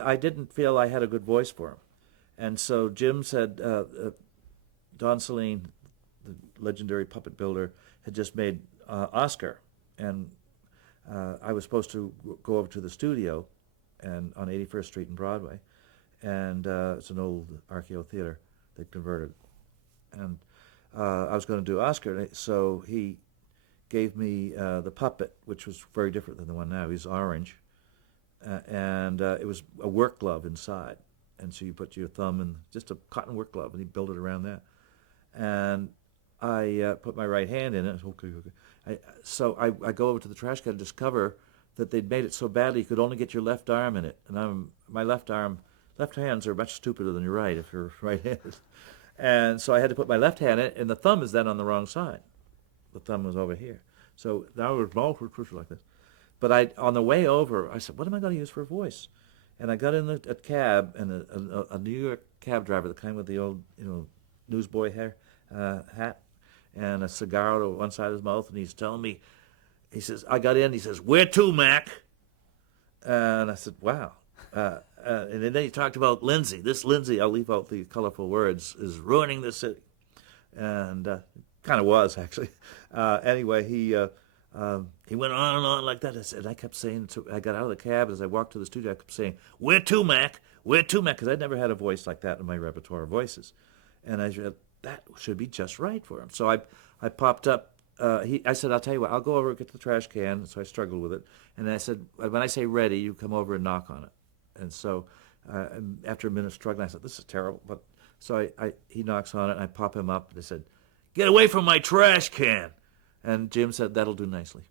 I didn't feel I had a good voice for him. And so Jim said, Don Saline, the legendary puppet builder, had just made Oscar. And I was supposed to go over to the studio and on 81st Street and Broadway. And it's an old RKO theater they converted. And I was going to do Oscar. So he gave me the puppet, which was very different than the one now. He's orange. And it was a work glove inside. And so you put your thumb in just a cotton work glove, and he built it around that. And I put my right hand in it. Okay, okay. So I go over to the trash can and discover that they'd made it so badly you could only get your left arm in it. And my left hands are much stupider than your right if you're right-handed. And so I had to put my left hand in it, and the thumb is then on the wrong side. The thumb was over here. So now it was like this. But on the way over, I said, what am I going to use for a voice? And I got in a cab, and a New York cab driver, the kind with the old, newsboy hair, hat, and a cigar on one side of his mouth, and he's telling me, he says, I got in, he says, where to, Mac? And I said, wow. And then he talked about Lindsay. This Lindsay, I'll leave out the colorful words, is ruining the city. And kind of was, actually. Anyway, he went on and on like that. I kept saying, I got out of the cab as I walked to the studio, I kept saying, where to, Mac? Where to, Mac? Because I'd never had a voice like that in my repertoire of voices. And I said, that should be just right for him. So I popped up. I said, I'll tell you what, I'll go over and get the trash can. So I struggled with it. And I said, when I say ready, you come over and knock on it. And so after a minute of struggling, I said, this is terrible. But so he knocks on it, and I pop him up. And I said, get away from my trash can. And Jim said, that'll do nicely.